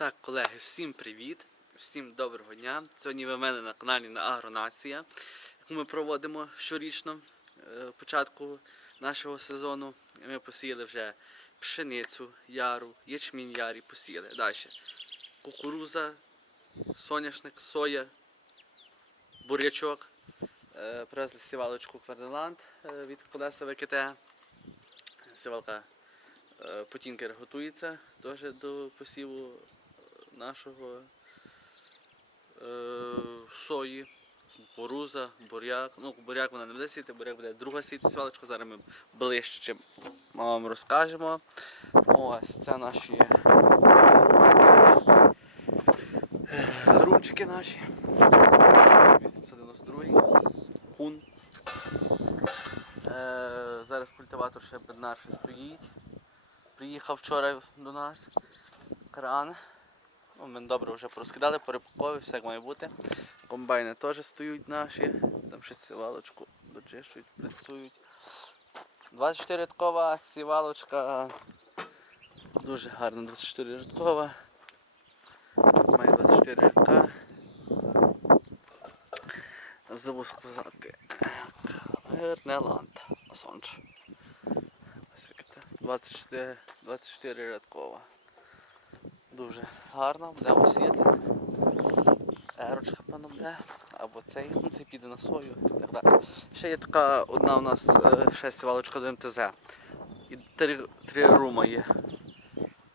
Так, колеги, всім привіт, всім доброго дня. Сьогодні ви в мене на каналі на Агронація, яку ми проводимо щорічно е, початку нашого сезону. Ми посіяли вже пшеницю, яру, ячмінь ярі посіяли. Далі кукуруза, соняшник, соя, бурячок. Е, Привезли сівалочку Квернеланд е, від колеса ВКТ. Сівалка Потінкер готується теж до посіву нашого е, сої, боруза, буряк. Ну, буряк вона не буде сіти, буряк буде друга сіти свалочка. Зараз ми ближче вам розкажемо. Ось це наші е, румчики наші. 892 кун. Е, зараз культиватор ще беднар стоїть. Приїхав вчора до нас кран. Ну, ми добре вже порозкидали, порипаковували, все як має бути. Комбайни теж стоять наші, там ще сівалочку дочищують, пресують. 24 рядкова сівалочка. Дуже гарна 24 рядкова. Має 24 рядка. Забув сказати. Гернеланд. Сонч. Ось яке 24, 24 рядкова. Дуже гарно, буде осіяти. Ерочка певно. Або цей, ну цей піде на сою і так далі. Ще є така одна у нас е, ще до МТЗ. І три, три рума є.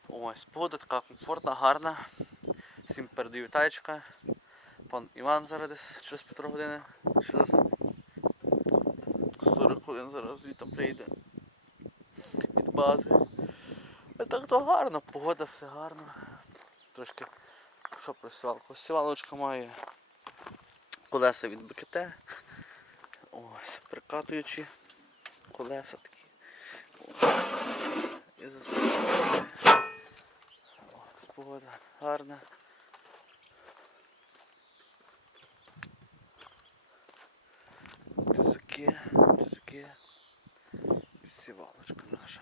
Ось, погода така комфортна, гарна. Всім передаю тачка. Пан Іван зараз десь через півтора години. Через 40 хвилин зараз звідти прийде від бази. Так то гарно, погода все гарно. Трошки що про сівалку? Сівалочка має колеса від БКТ. Ось, прикатуючі колеса такі. Ось. І засипаю. Ось, погода гарна. Тисаки, тисаки. І сівалочка наша.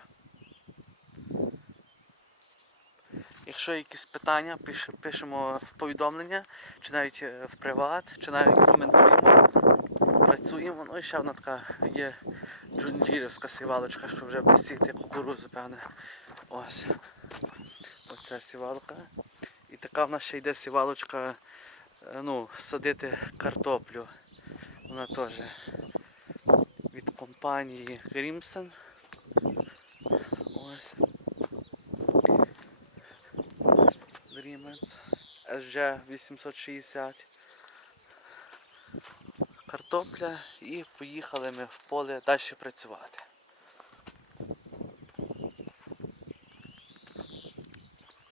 Якщо якісь питання, пиш- пишемо в повідомлення, чи навіть е, в приват, чи навіть коментуємо, працюємо. Ну і ще одна така є джунджірівська сівалочка, що вже буде сіяти кукурудзу, певне. Ось. Оця сівалка. І така в нас ще йде сівалочка, е, ну, садити картоплю. Вона теж від компанії Crimson. Ось. Agreements SG 860. Картопля і поїхали ми в поле далі працювати.